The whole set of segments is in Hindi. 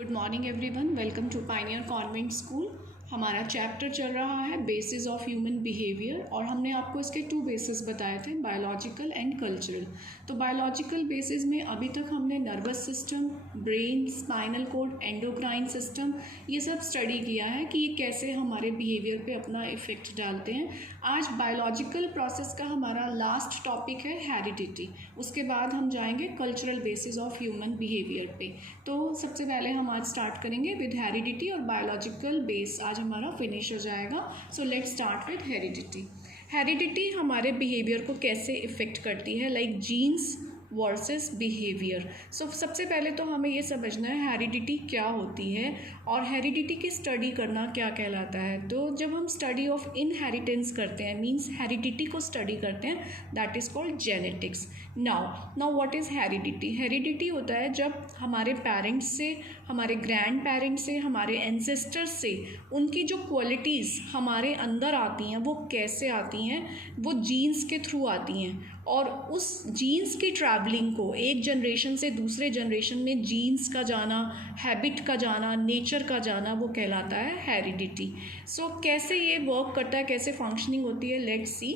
Good morning everyone, welcome to pioneer convent school. हमारा चैप्टर चल रहा है बेसिस ऑफ ह्यूमन बिहेवियर और हमने आपको इसके 2 बेसिस बताए थे, बायोलॉजिकल एंड कल्चरल। तो बायोलॉजिकल बेसिस में अभी तक हमने nervous system, brain, spinal cord, endocrine system ये सब स्टडी किया है कि ये कैसे हमारे बिहेवियर पे अपना इफ़ेक्ट डालते हैं। आज बायोलॉजिकल प्रोसेस का हमारा लास्ट टॉपिक है हेरिडिटी। उसके बाद हम जाएंगे cultural basis of human behaviour पे। तो सबसे पहले हम आज स्टार्ट करेंगे विद हेरिडिटी और बायोलॉजिकल बेस आज हमारा फिनिश हो जाएगा। So let's start with heredity. Heredity हमारे बिहेवियर को कैसे इफ़ेक्ट करती है, लाइक जीन्स वर्सेस बिहेवियर। सो सबसे पहले तो हमें ये समझना है हेरिडिटी क्या होती है और हेरिडिटी की स्टडी करना क्या कहलाता है। तो जब हम स्टडी ऑफ इनहेरिटेंस करते हैं, मींस हेरिडिटी को स्टडी करते हैं, that is called genetics. Now what is heredity? Heredity होता है जब हमारे पेरेंट्स से, हमारे ग्रैंड पेरेंट्स से, हमारे एंसेस्टर्स से उनकी जो क्वालिटीज़ हमारे अंदर आती हैं वो कैसे आती हैं, वो जीन्स के थ्रू आती हैं। और उस जीन्स की ट्रैवलिंग को एक जनरेशन से दूसरे जनरेशन में जीन्स का जाना, हैबिट का जाना, नेचर का जाना, वो कहलाता है हेरिडिटी। सो कैसे ये वर्क करता है, कैसे फंक्शनिंग होती है, लेट्स सी।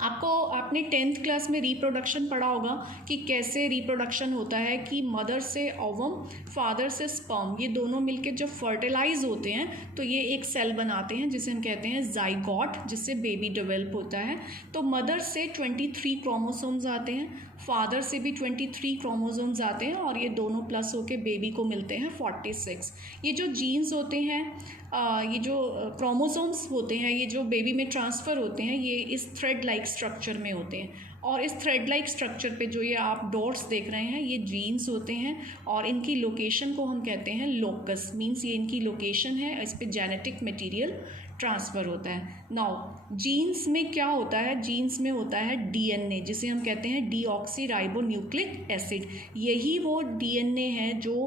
आपने 10th क्लास में रिप्रोडक्शन पढ़ा होगा कि कैसे रिप्रोडक्शन होता है कि मदर से ओवम, फादर से स्पर्म, ये दोनों मिलके जब फर्टिलाइज होते हैं तो ये एक सेल बनाते हैं जिसे हम कहते हैं जाइगोट, जिससे बेबी डेवलप होता है। तो मदर से 23 क्रोमोसोम्स आते हैं, फादर से भी 23 क्रोमोसोम्स आते हैं और ये दोनों प्लस होके बेबी को मिलते हैं 46। ये जो जीन्स होते हैं, ये जो क्रोमोसोम्स होते हैं, ये जो बेबी में ट्रांसफ़र होते हैं, ये इस थ्रेड लाइक स्ट्रक्चर में होते हैं। और इस थ्रेड लाइक स्ट्रक्चर पे जो ये आप डॉट्स देख रहे हैं, ये जीन्स होते हैं और इनकी लोकेशन को हम कहते हैं लोकस, मींस ये इनकी लोकेशन है, इस पे जेनेटिक मटेरियल ट्रांसफ़र होता है। नाउ जीन्स में क्या होता है? जीन्स में होता है डीएनए, जिसे हम कहते हैं डीऑक्सीराइबोन्यूक्लिक एसिड। यही वो डीएनए है जो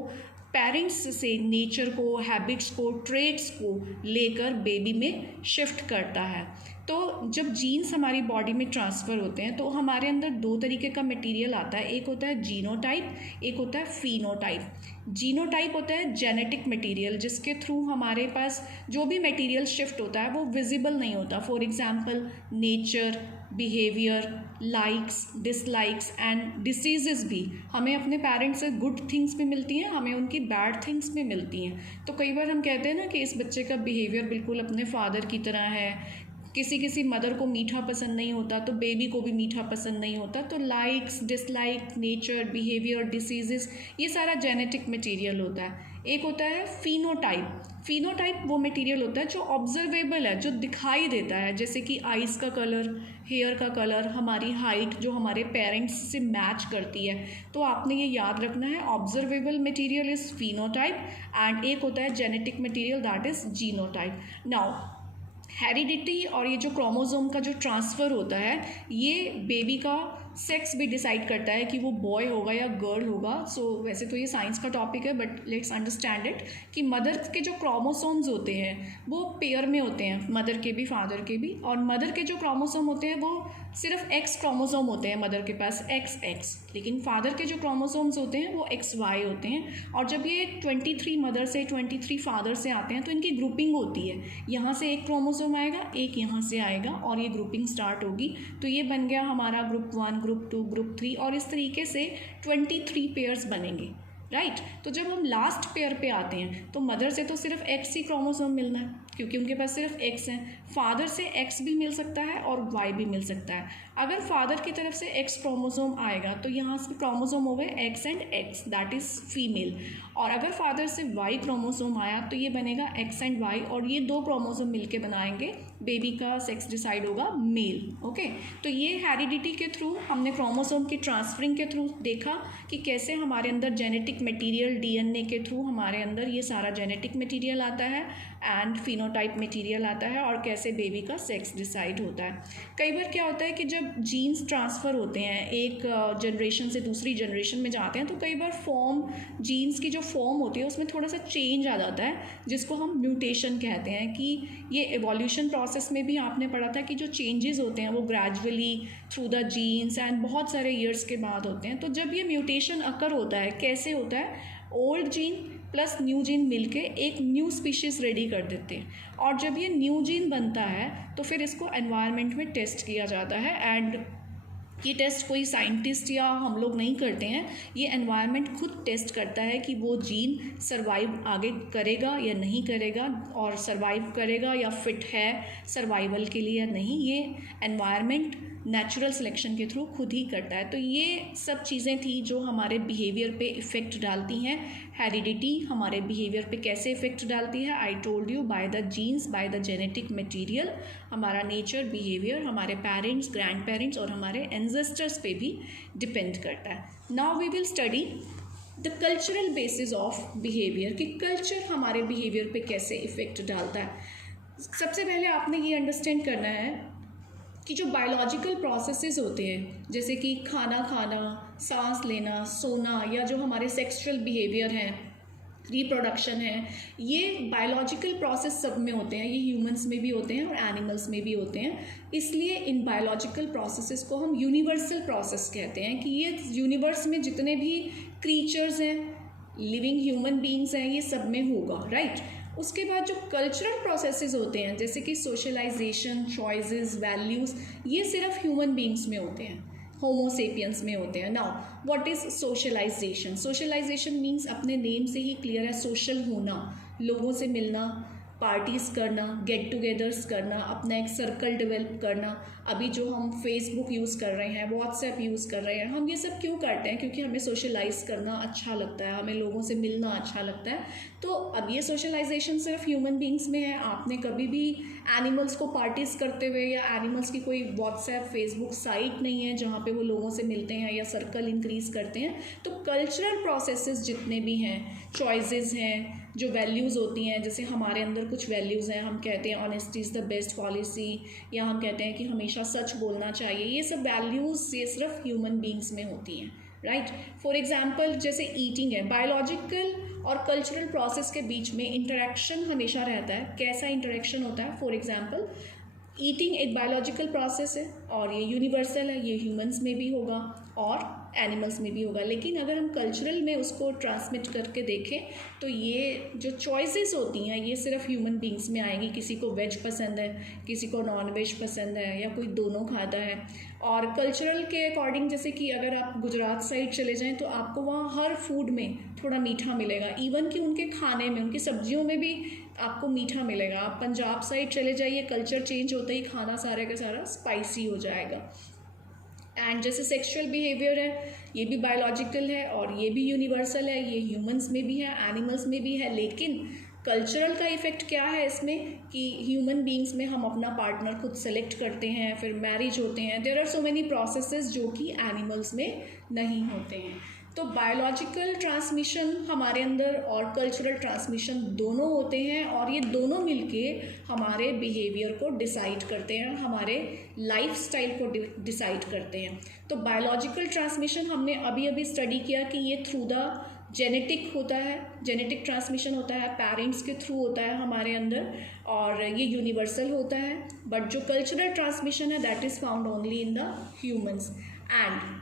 पेरेंट्स से नेचर को, हैबिट्स को, ट्रेट्स को लेकर बेबी में शिफ्ट करता है। तो जब जीन्स हमारी बॉडी में ट्रांसफ़र होते हैं तो हमारे अंदर 2 तरीके का मटेरियल आता है, एक होता है जीनोटाइप, एक होता है फिनोटाइप। जीनोटाइप होता है जेनेटिक मटेरियल, जिसके थ्रू हमारे पास जो भी मटेरियल शिफ्ट होता है वो विजिबल नहीं होता। For example nature, behaviour, likes, dislikes and diseases भी हमें अपने पेरेंट्स से गुड थिंग्स भी मिलती हैं, हमें उनकी बैड थिंग्स भी मिलती हैं। तो कई बार हम कहते हैं ना कि इस बच्चे का बिहेवियर बिल्कुल अपने फादर की तरह है। किसी मदर को मीठा पसंद नहीं होता तो बेबी को भी मीठा पसंद नहीं होता। तो likes, dislike, nature, behaviour, diseases, ये सारा जेनेटिक मटेरियल होता है। एक होता है फिनोटाइप। फिनोटाइप वो मटेरियल होता है जो ऑब्जर्वेबल है, जो दिखाई देता है, जैसे कि आइज़ का कलर, हेयर का कलर, हमारी हाइट जो हमारे पेरेंट्स से मैच करती है। तो आपने ये याद रखना है, observable material is phenotype and एक होता है genetic material, that is genotype. Now heredity और ये जो क्रोमोसोम का जो ट्रांसफ़र होता है, ये बेबी का सेक्स भी डिसाइड करता है कि वो बॉय होगा या गर्ल होगा। सो वैसे तो ये साइंस का टॉपिक है, बट लेट्स अंडरस्टैंड इट कि मदर के जो क्रोमोसोम्स होते हैं वो पेयर में होते हैं, मदर के भी फादर के भी। और मदर के जो क्रोमोसोम होते हैं वो सिर्फ एक्स क्रोमोसोम होते हैं मदर के पास, XX, लेकिन फादर के जो क्रोमोसोम्स होते हैं वो XY होते हैं। और जब ये 23 मदर से 23 फादर से आते हैं तो इनकी ग्रुपिंग होती है, यहाँ से एक क्रोमोसोम आएगा, एक यहाँ से आएगा और ये ग्रुपिंग स्टार्ट होगी। तो ये बन गया हमारा ग्रुप 1, ग्रुप 2, ग्रुप 3 और इस तरीके से 23 पेयर्स बनेंगे, राइट। तो जब हम लास्ट पेयर पे आते हैं तो मदर से तो सिर्फ X ही क्रोमोसोम मिलना है क्योंकि उनके पास सिर्फ X है। फादर से X भी मिल सकता है और Y भी मिल सकता है। अगर फादर की तरफ से X क्रोमोसोम आएगा तो यहाँ से क्रोमोसोम हो गए X and X, that is female. और अगर फादर से Y क्रोमोसोम आया तो ये बनेगा X एंड Y और ये 2 क्रोमोसोम मिलके बनाएंगे, बेबी का सेक्स डिसाइड होगा मेल। ओके, तो ये हेरिडिटी के थ्रू हमने क्रोमोसोम की ट्रांसफरिंग के थ्रू देखा कि कैसे हमारे अंदर जेनेटिक मटेरियल, डीएनए के थ्रू हमारे अंदर ये सारा जेनेटिक मटेरियल आता है एंड फिनोटाइप मटेरियल आता है और कैसे बेबी का सेक्स डिसाइड होता है। कई बार क्या होता है कि जब जीन्स ट्रांसफ़र होते हैं, एक जनरेशन से दूसरी जनरेशन में जाते हैं, तो कई बार फॉर्म, जीन्स की जो फॉर्म होती है उसमें थोड़ा सा चेंज आ जाता है, जिसको हम म्यूटेशन कहते हैं। कि ये एवोल्यूशन प्रोसेस में भी आपने पढ़ा था कि जो चेंजेस होते हैं वो gradually through the genes and बहुत सारे ईयर्स के बाद होते हैं। तो जब ये म्यूटेशन अकर होता है, कैसे होता है? Old gene plus new gene मिलके एक न्यू स्पीशीज़ रेडी कर देते हैं। और जब ये न्यू जीन बनता है तो फिर इसको एनवायरनमेंट में टेस्ट किया जाता है। एंड ये टेस्ट कोई साइंटिस्ट या हम लोग नहीं करते हैं, ये एनवायरनमेंट खुद टेस्ट करता है कि वो जीन सर्वाइव आगे करेगा या नहीं करेगा, और सर्वाइव करेगा या फिट है सर्वाइवल के लिए या नहीं, ये एनवायरनमेंट नेचुरल सिलेक्शन के थ्रू खुद ही करता है। तो ये सब चीज़ें थी जो हमारे बिहेवियर पे इफ़ेक्ट डालती हैं। हेरिडिटी हमारे बिहेवियर पे कैसे इफ़ेक्ट डालती है, I told you, by the genes, by the genetic material. हमारा नेचर, बिहेवियर हमारे पेरेंट्स, ग्रैंड पेरेंट्स और हमारे एंसेस्टर्स पे भी डिपेंड करता है। Now we will study the cultural basis of behaviour, कि कल्चर हमारे बिहेवियर पे कैसे इफ़ेक्ट डालता है। सबसे पहले आपने ये अंडरस्टैंड करना है कि जो बायोलॉजिकल प्रोसेसेस होते हैं, जैसे कि खाना खाना, सांस लेना, सोना, या जो हमारे सेक्सुअल बिहेवियर हैं, रिप्रोडक्शन है, ये बायोलॉजिकल प्रोसेस सब में होते हैं। ये ह्यूमंस में भी होते हैं और एनिमल्स में भी होते हैं। इसलिए इन बायोलॉजिकल प्रोसेसेस को हम यूनिवर्सल प्रोसेस कहते हैं, कि ये यूनिवर्स में जितने भी क्रीचर्स हैं, लिविंग ह्यूमन बीइंग्स हैं, ये सब में होगा, राइट। उसके बाद जो कल्चरल प्रोसेसेस होते हैं, जैसे कि सोशलाइजेशन, चॉइसेस, वैल्यूज़, ये सिर्फ ह्यूमन बीइंग्स में होते हैं, होमो सेपियंस में होते हैं। Now what is socialization? Socialization means अपने नेम से ही क्लियर है, सोशल होना, लोगों से मिलना, पार्टीज़ करना, गेट टुगेदर्स करना, अपना एक सर्कल डेवलप करना। अभी जो हम फेसबुक यूज़ कर रहे हैं, व्हाट्सएप यूज़ कर रहे हैं, हम ये सब क्यों करते हैं? क्योंकि हमें सोशलाइज करना अच्छा लगता है, हमें लोगों से मिलना अच्छा लगता है। तो अब ये सोशलाइजेशन सिर्फ ह्यूमन बीइंग्स में है। आपने कभी भी एनिमल्स को पार्टीज़ करते हुए, या एनिमल्स की कोई व्हाट्सएप, फेसबुक साइट नहीं है जहाँ पे वो लोगों से मिलते हैं या सर्कल इंक्रीज़ करते हैं। तो कल्चरल प्रोसेसेस जितने भी हैं, चॉइसेस हैं, जो वैल्यूज़ होती हैं, जैसे हमारे अंदर कुछ वैल्यूज़ हैं, हम कहते हैं honesty is the best policy, या हम कहते हैं कि हमेशा सच बोलना चाहिए। ये सब वैल्यूज़ ये सिर्फ ह्यूमन बीइंग्स में होती हैं, राइट। फॉर एग्जांपल जैसे ईटिंग है, बायोलॉजिकल और कल्चरल प्रोसेस के बीच में इंटरेक्शन हमेशा रहता है। कैसा इंटरेक्शन होता है? फॉर एग्जांपल ईटिंग एक बायोलॉजिकल प्रोसेस है और ये यूनिवर्सल है, ये ह्यूमंस में भी होगा और एनिमल्स में भी होगा। लेकिन अगर हम कल्चरल में उसको ट्रांसमिट करके देखें तो ये जो चॉइसेस होती हैं ये सिर्फ ह्यूमन बीइंग्स में आएंगी। किसी को वेज पसंद है, किसी को नॉन वेज पसंद है, या कोई दोनों खाता है। और कल्चरल के अकॉर्डिंग, जैसे कि अगर आप गुजरात साइड चले जाएं तो आपको वहाँ हर फूड में थोड़ा मीठा मिलेगा, इवन कि उनके खाने में, उनकी सब्जियों में भी आपको मीठा मिलेगा। आप पंजाब साइड चले जाइए, कल्चर चेंज होते ही खाना सारा का सारा स्पाइसी हो जाएगा। एंड जैसे सेक्सुअल बिहेवियर है, ये भी बायोलॉजिकल है और ये भी यूनिवर्सल है, ये ह्यूमंस में भी है, एनिमल्स में भी है। लेकिन कल्चरल का इफ़ेक्ट क्या है इसमें कि ह्यूमन बीइंग्स में हम अपना पार्टनर खुद सेलेक्ट करते हैं, फिर मैरिज होते हैं। There are so many processes जो कि एनिमल्स में नहीं होते हैं। तो बायोलॉजिकल ट्रांसमिशन हमारे अंदर और कल्चरल ट्रांसमिशन दोनों होते हैं, और ये दोनों मिलके हमारे बिहेवियर को डिसाइड करते हैं, हमारे लाइफस्टाइल को डिसाइड करते हैं। तो बायोलॉजिकल ट्रांसमिशन हमने अभी अभी स्टडी किया कि ये थ्रू द जेनेटिक होता है, जेनेटिक ट्रांसमिशन होता है, पेरेंट्स के थ्रू होता है हमारे अंदर, और ये यूनिवर्सल होता है। बट जो कल्चरल ट्रांसमिशन है that is found only in the humans. And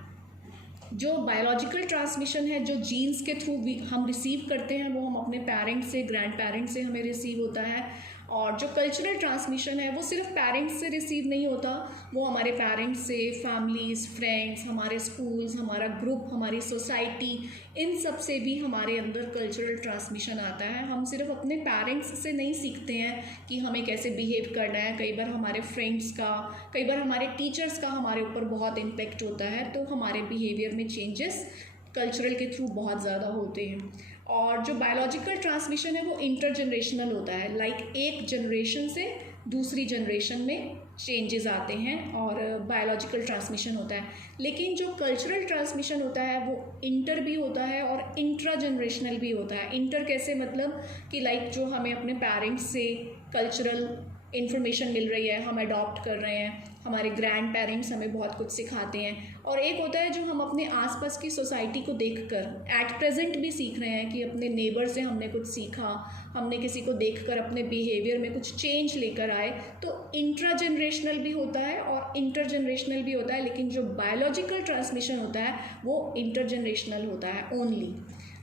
जो बायोलॉजिकल ट्रांसमिशन है, जो जीन्स के थ्रू हम रिसीव करते हैं, वो हम अपने पेरेंट्स से, ग्रैंड पेरेंट्स से हमें रिसीव होता है। और जो कल्चरल ट्रांसमिशन है वो सिर्फ पेरेंट्स से रिसीव नहीं होता, वो हमारे पेरेंट्स से, फैमिलीज़, फ्रेंड्स, हमारे स्कूल्स, हमारा ग्रुप, हमारी सोसाइटी, इन सब से भी हमारे अंदर कल्चरल ट्रांसमिशन आता है। हम सिर्फ अपने पेरेंट्स से नहीं सीखते हैं कि हमें कैसे बिहेव करना है, कई बार हमारे फ्रेंड्स का, कई बार हमारे टीचर्स का हमारे ऊपर बहुत इम्पेक्ट होता है। तो हमारे बिहेवियर में चेंजेस कल्चरल के थ्रू बहुत ज़्यादा होते हैं। और जो बायोलॉजिकल ट्रांसमिशन है वो इंटरजनरेशनल होता है, लाइक एक जनरेशन से दूसरी जनरेशन में चेंजेस आते हैं और बायोलॉजिकल ट्रांसमिशन होता है। लेकिन जो कल्चरल ट्रांसमिशन होता है वो इंटर भी होता है और इंट्रा जनरेशनल भी होता है। इंटर कैसे? मतलब कि लाइक जो हमें अपने पेरेंट्स से कल्चरल इन्फॉर्मेशन मिल रही है, हम अडॉप्ट कर रहे हैं, हमारे ग्रैंड पेरेंट्स हमें बहुत कुछ सिखाते हैं। और एक होता है जो हम अपने आसपास की सोसाइटी को देखकर एट प्रेजेंट भी सीख रहे हैं, कि अपने नेबर से हमने कुछ सीखा, हमने किसी को देखकर अपने बिहेवियर में कुछ चेंज लेकर आए। तो इंट्रा जनरेशनल भी होता है और इंटर जनरेशनल भी होता है, लेकिन जो बायोलॉजिकल ट्रांसमिशन होता है वो इंटर जनरेशनल होता है ओनली।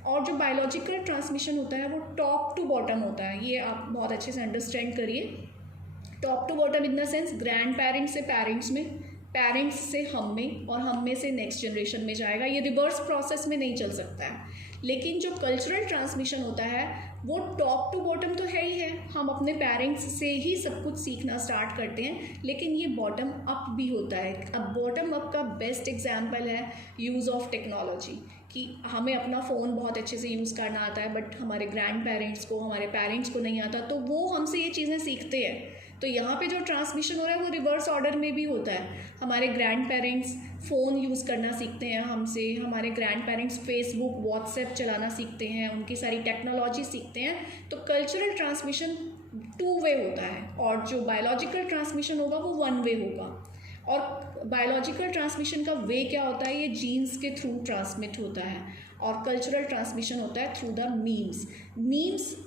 और जो बायोलॉजिकल ट्रांसमिशन होता है वो टॉप टू बॉटम होता है, ये आप बहुत अच्छे से अंडरस्टैंड करिए। Top to bottom in the sense grand parents से पेरेंट्स में, पेरेंट्स से हम में, और हम में से नेक्स्ट जनरेशन में जाएगा। ये रिवर्स प्रोसेस में नहीं चल सकता है। लेकिन जो कल्चरल ट्रांसमिशन होता है वो टॉप टू बॉटम तो है ही है, हम अपने पेरेंट्स से ही सब कुछ सीखना स्टार्ट करते हैं, लेकिन ये बॉटम अप भी होता है। अब बॉटम अप का बेस्ट एग्जांपल है यूज़ ऑफ टेक्नोलॉजी, कि हमें अपना फ़ोन बहुत अच्छे से यूज़ करना आता है, बट हमारे ग्रैंड पेरेंट्स को, हमारे पेरेंट्स को नहीं आता, तो वो हमसे ये चीज़ें सीखते हैं। तो यहाँ पे जो ट्रांसमिशन हो रहा है वो रिवर्स ऑर्डर में भी होता है। हमारे ग्रैंड पेरेंट्स फ़ोन यूज़ करना सीखते हैं हमसे, हमारे ग्रैंड पेरेंट्स फेसबुक व्हाट्सएप चलाना सीखते हैं, उनकी सारी टेक्नोलॉजी सीखते हैं। तो कल्चरल ट्रांसमिशन 2 वे होता है, और जो बायोलॉजिकल ट्रांसमिशन होगा वो 1 वे होगा। और बायोलॉजिकल ट्रांसमिशन का वे क्या होता है, ये जीन्स के थ्रू ट्रांसमिट होता है, और कल्चरल ट्रांसमिशन होता है थ्रू द मीम्स।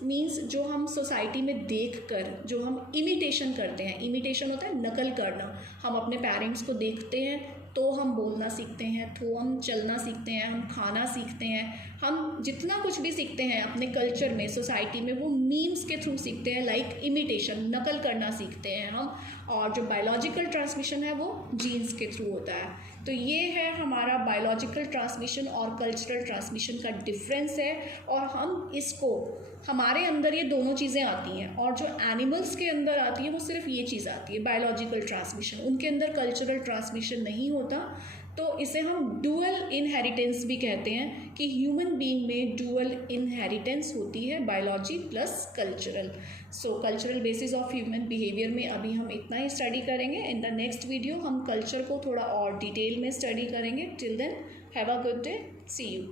मीन्स जो हम सोसाइटी में देख कर जो हम इमिटेशन करते हैं, इमिटेशन होता है नकल करना। हम अपने पेरेंट्स को देखते हैं तो हम बोलना सीखते हैं, तो हम चलना सीखते हैं, हम खाना सीखते हैं, हम जितना कुछ भी सीखते हैं अपने कल्चर में, सोसाइटी में, वो मीम्स के थ्रू सीखते हैं, लाइक इमिटेशन, नकल करना सीखते हैं हम। और जो बायोलॉजिकल ट्रांसमिशन है वो जीन्स के थ्रू होता है। तो ये है हमारा बायोलॉजिकल ट्रांसमिशन और कल्चरल ट्रांसमिशन का डिफरेंस है, और हम इसको, हमारे अंदर ये दोनों चीज़ें आती हैं, और जो एनिमल्स के अंदर आती है वो सिर्फ ये चीज़ आती है, बायोलॉजिकल ट्रांसमिशन, उनके अंदर कल्चरल ट्रांसमिशन नहीं होता। तो इसे हम डुअल इनहेरिटेंस भी कहते हैं, कि ह्यूमन बीइंग में डुअल इनहेरिटेंस होती है, biology plus cultural. So cultural basis of human behaviour में अभी हम इतना ही स्टडी करेंगे। इन द नेक्स्ट वीडियो हम कल्चर को थोड़ा और डिटेल में स्टडी करेंगे। Till then have a good day, see you.